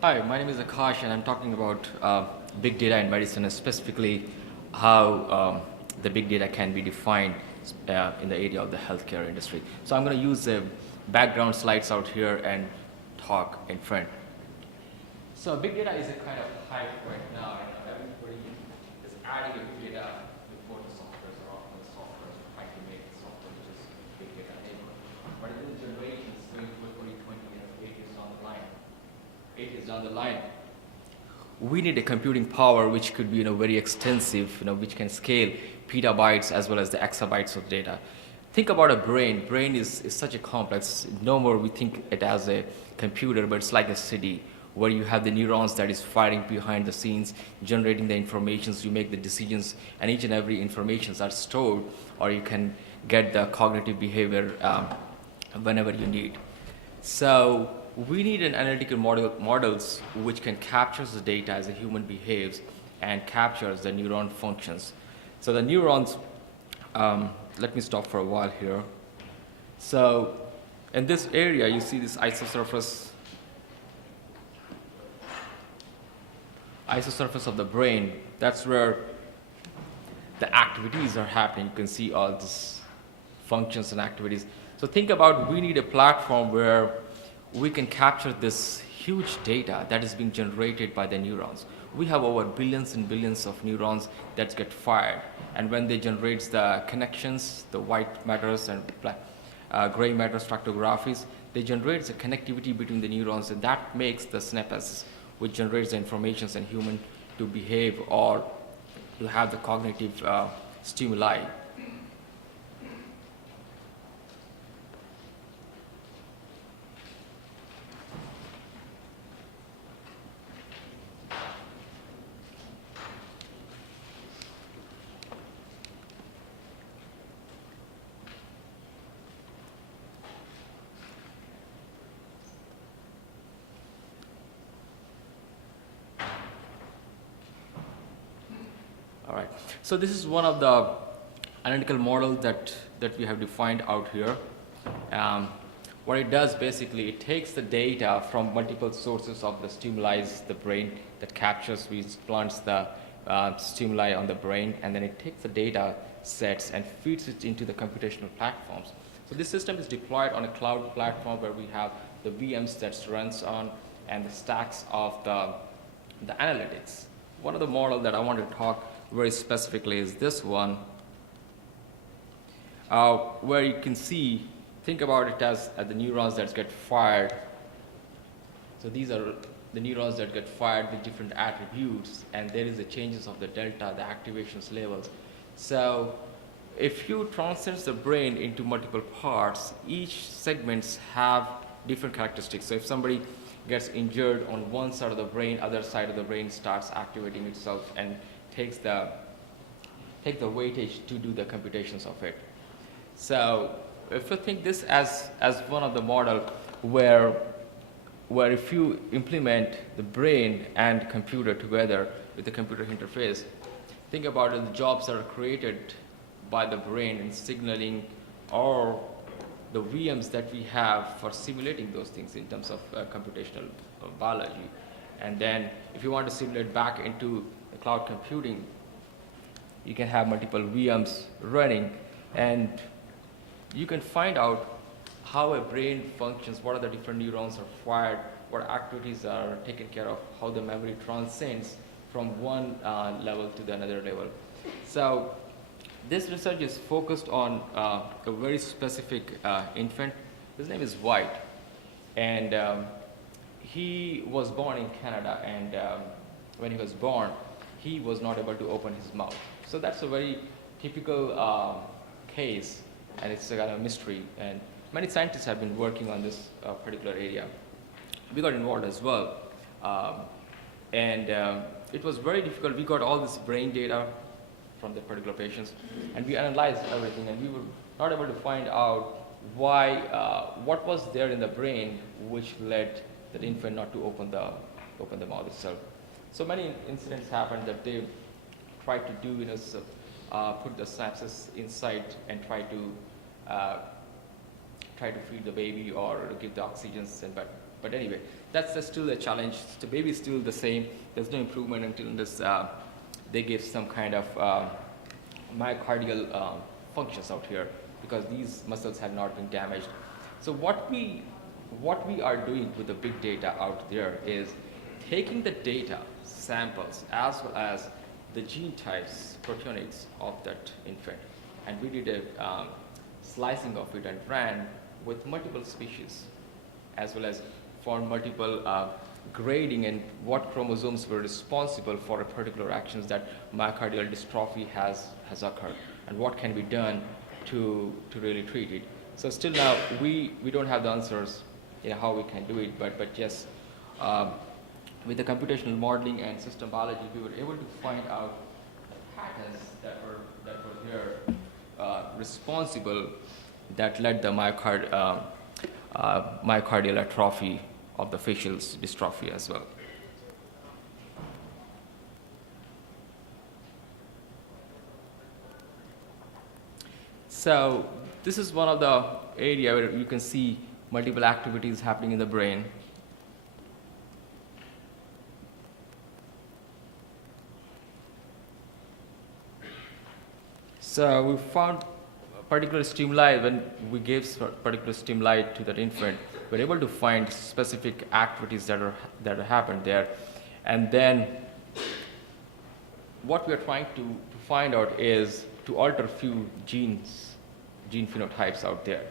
Hi, my name is Akash, and I'm talking about big data in medicine, and specifically how the big data can be defined in the area of the healthcare industry. So I'm going to use the background slides out here and talk in front. So big data is a kind of hype right now, and everybody is adding a big data before the softwares are often the softwares are trying to make software which is big data enabled. But in the generations going to 2020, 8 years down the line, 8 years down the line, we need a computing power which could be very extensive, which can scale petabytes as well as the exabytes of data. Think about a brain. Brain is such a complex. No more we think it as a computer, but it's like a city where you have the neurons that is firing behind the scenes, generating the informations, you make the decisions, and each and every informations are stored, or you can get the cognitive behavior whenever you need. So we need an analytical models which can capture the data as a human behaves and captures the neuron functions. So the neurons, let me stop for a while here. So in this area, you see this isosurface of the brain. That's where the activities are happening. You can see all these functions and activities. So think about, we need a platform where we can capture this huge data that is being generated by the neurons. We have over billions and billions of neurons that get fired, and when they generate the connections, the white matters and gray matter spectrographies, they generate the connectivity between the neurons, and that makes the synapses, which generates the information and human to behave or to have the cognitive stimuli. All right. So this is one of the analytical models that we have defined out here. What it does basically, it takes the data from multiple sources of the stimuli, the brain that captures, we plants the stimuli on the brain, and then it takes the data sets and feeds it into the computational platforms. So this system is deployed on a cloud platform where we have the VMs that runs on and the stacks of the analytics. One of the models that I want to talk very specifically is this one, where you can see, think about it as the neurons that get fired. So these are the neurons that get fired with different attributes, and there is the changes of the delta, the activations levels. So if you transcend the brain into multiple parts, each segments have different characteristics. So if somebody gets injured on one side of the brain, other side of the brain starts activating itself and take the weightage to do the computations of it. So if you think this as one of the model where if you implement the brain and computer together with the computer interface, think about it, the jobs that are created by the brain in signaling or the VMs that we have for simulating those things in terms of computational biology. And then if you want to simulate back into the cloud computing, you can have multiple VMs running, and you can find out how a brain functions, what are the different neurons are fired, what activities are taken care of, how the memory transcends from one level to the another level. So this research is focused on a very specific infant. His name is White, and he was born in Canada, and when he was born, he was not able to open his mouth. So that's a very typical case, and it's a kind of mystery, and many scientists have been working on this particular area. We got involved as well, and it was very difficult. We got all this brain data from the particular patients, and we analyzed everything, and we were not able to find out why, what was there in the brain which led the infant not to open the mouth itself. So many incidents happened that they tried to do, put the synapses inside and try to try to feed the baby or give the oxygens. But anyway, that's still a challenge. The baby is still the same. There's no improvement until this, they give some kind of myocardial functions out here, because these muscles have not been damaged. So what we are doing with the big data out there is taking the data samples as well as the gene types, proteomics of that infant, and we did a slicing of it and ran with multiple species, as well as found multiple grading and what chromosomes were responsible for a particular actions that myocardial dystrophy has occurred, and what can be done to really treat it. So still now we don't have the answers, how we can do it, but yes, with the computational modeling and system biology, we were able to find out the patterns that were there responsible that led the myocardial atrophy of the facial dystrophy as well. So this is one of the area where you can see multiple activities happening in the brain. So we found particular stimuli. When we gave particular stimuli to that infant, we're able to find specific activities that happened there. And then what we're trying to find out is to alter a few gene phenotypes out there.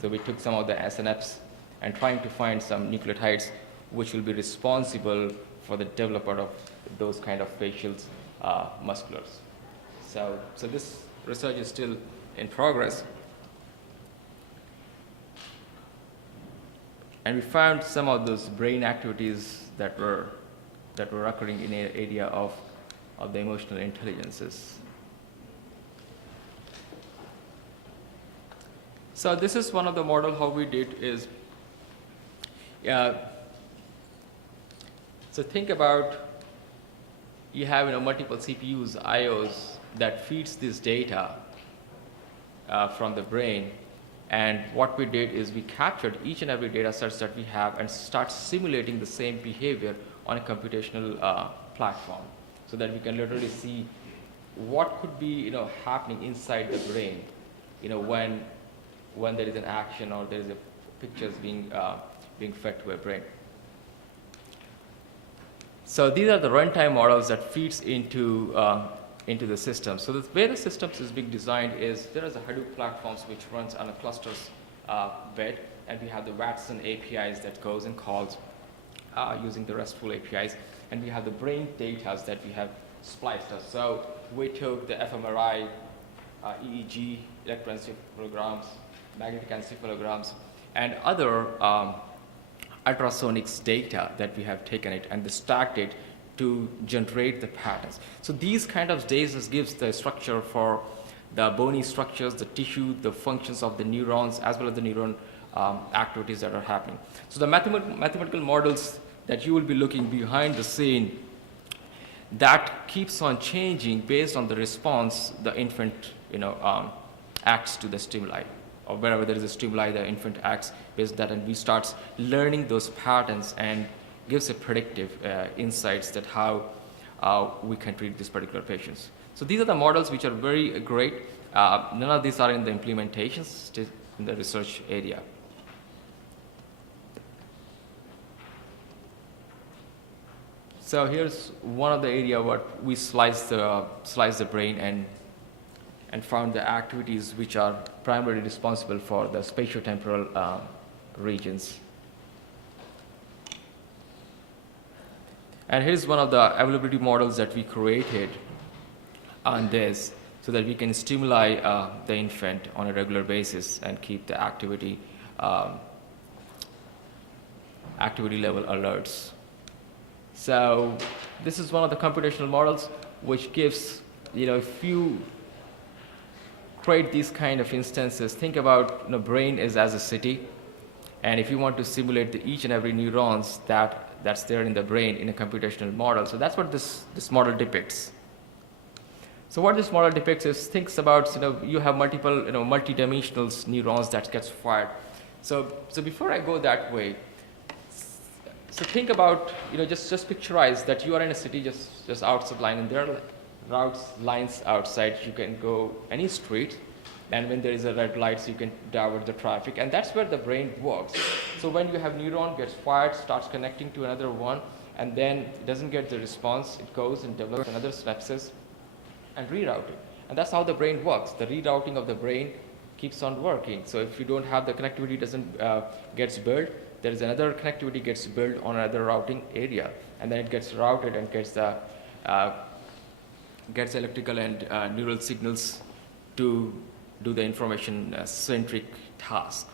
So we took some of the SNPs and trying to find some nucleotides which will be responsible for the development of those kind of facial musculars. So this research is still in progress. And we found some of those brain activities that were occurring in an area of the emotional intelligences. So this is one of the model. How we did is, so think about you have multiple CPUs, IOs that feeds this data from the brain. And what we did is we captured each and every data sets that we have and start simulating the same behavior on a computational platform, so that we can literally see what could be happening inside the brain, when there is an action or there is a pictures being fed to a brain. So these are the runtime models that feeds into the system. So the way the systems is being designed is there is a Hadoop platforms which runs on a clusters bed, and we have the Watson APIs that goes and calls using the RESTful APIs, and we have the brain data that we have spliced us. So we took the fMRI, EEG, electroencephalograms, magnetic encephalograms, and other ultrasonics data that we have taken it and stacked it to generate the patterns. So these kind of data gives the structure for the bony structures, the tissue, the functions of the neurons, as well as the neuron activities that are happening. So the mathematical models that you will be looking behind the scene, that keeps on changing based on the response the infant acts to the stimuli, or wherever there is a stimuli, the infant acts based on that, and we start learning those patterns and gives a predictive insights that how we can treat these particular patients. So these are the models which are very great. None of these are in the implementations, still in the research area. So here's one of the area what we slice the brain and found the activities which are primarily responsible for the spatiotemporal regions. And here's one of the availability models that we created on this, so that we can stimuli the infant on a regular basis and keep the activity level alerts. So this is one of the computational models which gives, if you create these kind of instances, think about brain is as a city, and if you want to simulate each and every neurons that's there in the brain in a computational model. So that's what this model depicts. So what this model depicts is thinks about you have multiple multidimensional neurons that gets fired. So before I go that way, so think about, just picturize that you are in a city just outside line, and there are lines outside. You can go any street, and when there is a red light, so you can divert the traffic, and that's where the brain works. So when you have neuron gets fired, starts connecting to another one, and then it doesn't get the response, it goes and develops another synapses and rerouting. And that's how the brain works. The rerouting of the brain keeps on working. So if you don't have the connectivity gets built, there is another connectivity gets built on another routing area, and then it gets routed and gets electrical and neural signals to do the information centric task.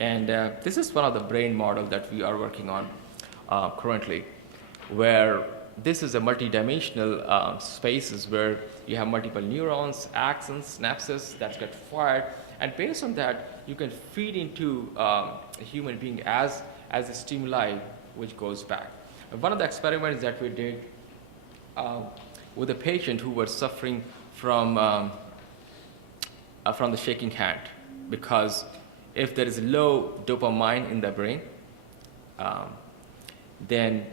And this is one of the brain model that we are working on currently, where this is a multi-dimensional spaces where you have multiple neurons, axons, synapses that get fired, and based on that, you can feed into a human being as a stimuli which goes back. And one of the experiments that we did with a patient who was suffering from the shaking hand, because if there is low dopamine in the brain, then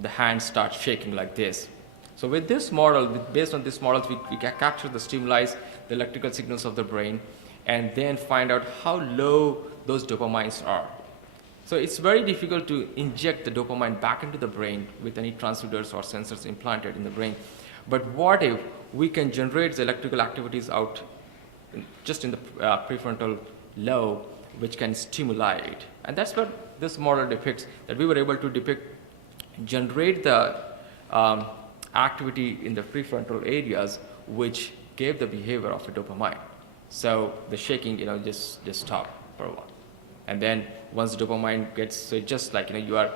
the hand starts shaking like this. So with this model, based on this model, we can capture the stimuli, the electrical signals of the brain, and then find out how low those dopamines are. So it's very difficult to inject the dopamine back into the brain with any transmitters or sensors implanted in the brain. But what if we can generate the electrical activities out just in the prefrontal lobe, which can stimulate? And that's what this model depicts, that we were able to generate the activity in the prefrontal areas, which gave the behavior of a dopamine. So the shaking, just stopped for a while. And then once the dopamine gets, so just like, you're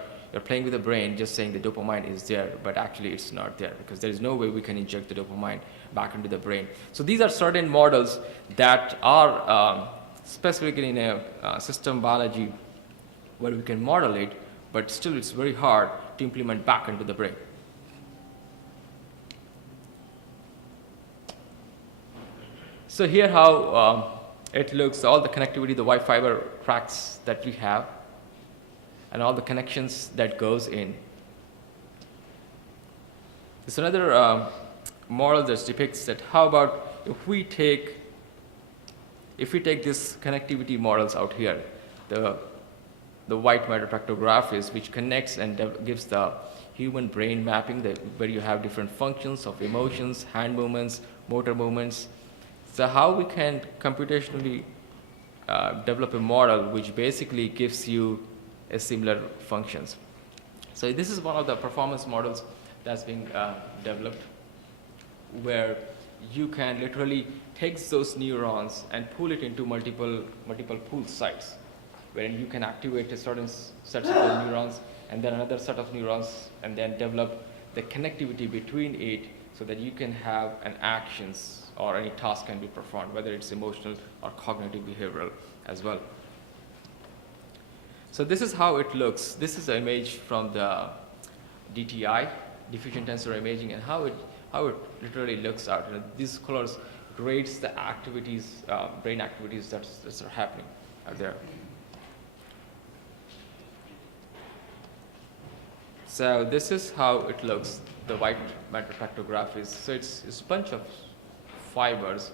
playing with the brain, just saying the dopamine is there, but actually it's not there, because there is no way we can inject the dopamine back into the brain. So these are certain models that are specifically in a system biology where we can model it, but still it's very hard to implement back into the brain. So here how it looks, all the connectivity, the white fiber tracks that we have, and all the connections that goes in. There's another model that depicts that how about if we take this connectivity models out here, the white matter tractographies, which connects and gives the human brain mapping, where you have different functions of emotions, hand movements, motor movements. So how we can computationally develop a model which basically gives you a similar functions. So this is one of the performance models that's being developed, where you can literally take those neurons and pull it into multiple pool sites, wherein you can activate a certain set of neurons and then another set of neurons, and then develop the connectivity between it so that you can have an actions or any task can be performed, whether it's emotional or cognitive behavioral as well. So this is how it looks. This is an image from the DTI, diffusion tensor imaging, and how it literally looks out. These colors grades the activities, brain activities that are happening out there. So this is how it looks, the white matter tractographies. So it's a bunch of fibers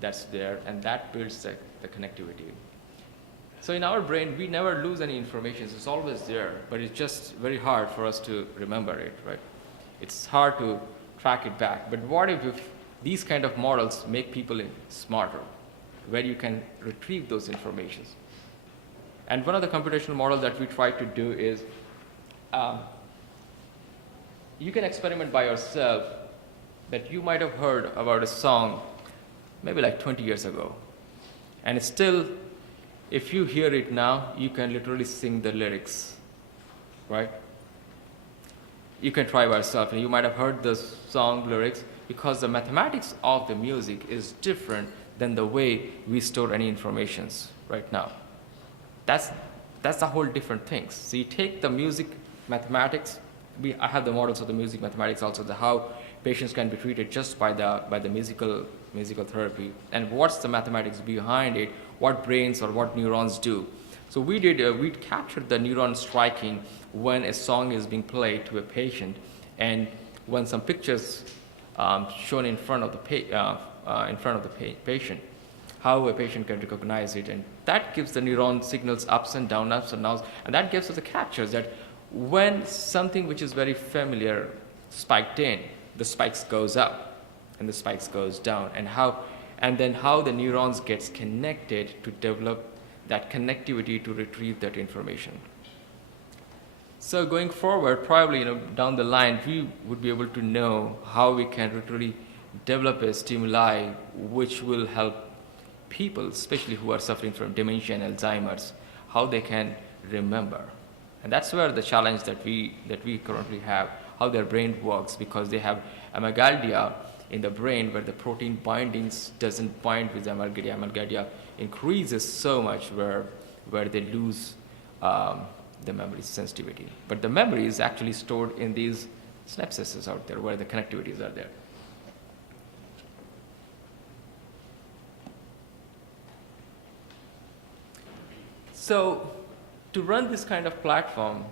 that's there, and that builds the connectivity. So in our brain, we never lose any information. It's always there, but it's just very hard for us to remember it, right? It's hard to track it back. But what if these kind of models make people smarter, where you can retrieve those informations? And one of the computational models that we try to do is you can experiment by yourself that you might have heard about a song maybe like 20 years ago. And still, if you hear it now, you can literally sing the lyrics, right? You can try by yourself, and you might have heard the song lyrics, because the mathematics of the music is different than the way we store any informations right now. That's a whole different thing. So you take the music mathematics. I have the models of the music mathematics also, how patients can be treated just by the musical therapy, and what's the mathematics behind it, what brains or what neurons do. So we captured the neuron striking when a song is being played to a patient, and when some pictures shown in front of the patient, how a patient can recognize it, and that gives the neuron signals ups and downs, and that gives us the captures that when something which is very familiar spiked in, the spikes goes up and the spikes goes down, and then how the neurons gets connected to develop that connectivity to retrieve that information. So going forward, probably down the line, we would be able to know how we can literally develop a stimuli which will help people, especially who are suffering from dementia and Alzheimer's, how they can remember. And that's where the challenge that we currently have, how their brain works, because they have amygdala in the brain where the protein bindings doesn't bind with the amygdala. Amygdala increases so much where they lose the memory sensitivity. But the memory is actually stored in these synapses out there where the connectivities are there. So to run this kind of platform,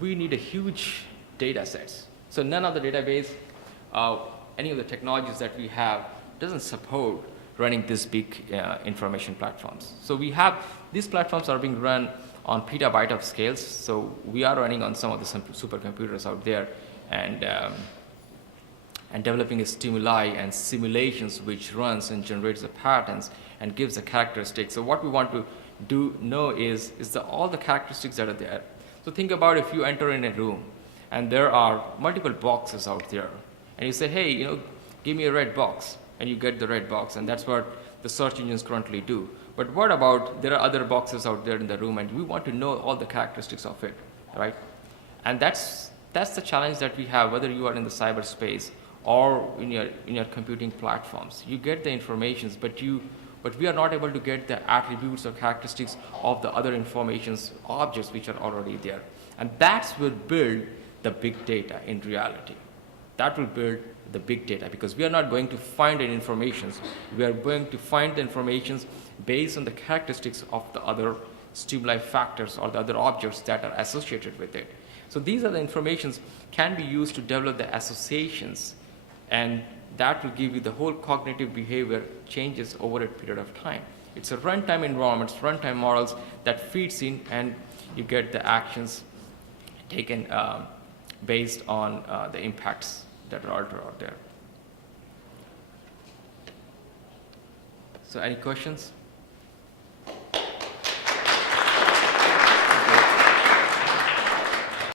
we need a huge data sets. So none of the database, any of the technologies that we have doesn't support running this big information platforms. So we have, these platforms are being run on petabyte of scales. So we are running on some of the supercomputers out there and developing a stimuli and simulations which runs and generates the patterns and gives the characteristics. So what we want to know is all the characteristics that are there. So think about if you enter in a room and there are multiple boxes out there and you say, hey, give me a red box, and you get the red box, and that's what the search engines currently do. But what about there are other boxes out there in the room and we want to know all the characteristics of it, right? And that's the challenge that we have, whether you are in the cyberspace or in your computing platforms. You get the informations, but we are not able to get the attributes or characteristics of the other informations, objects which are already there. And that's what build the big data in reality. That will build the big data, because we are not going to find any information. We are going to find the information based on the characteristics of the other stimuli factors or the other objects that are associated with it. So these are the informations can be used to develop the associations, and that will give you the whole cognitive behavior changes over a period of time. It's a runtime environments, runtime models that feeds in, and you get the actions taken based on the impacts that are out there. So any questions?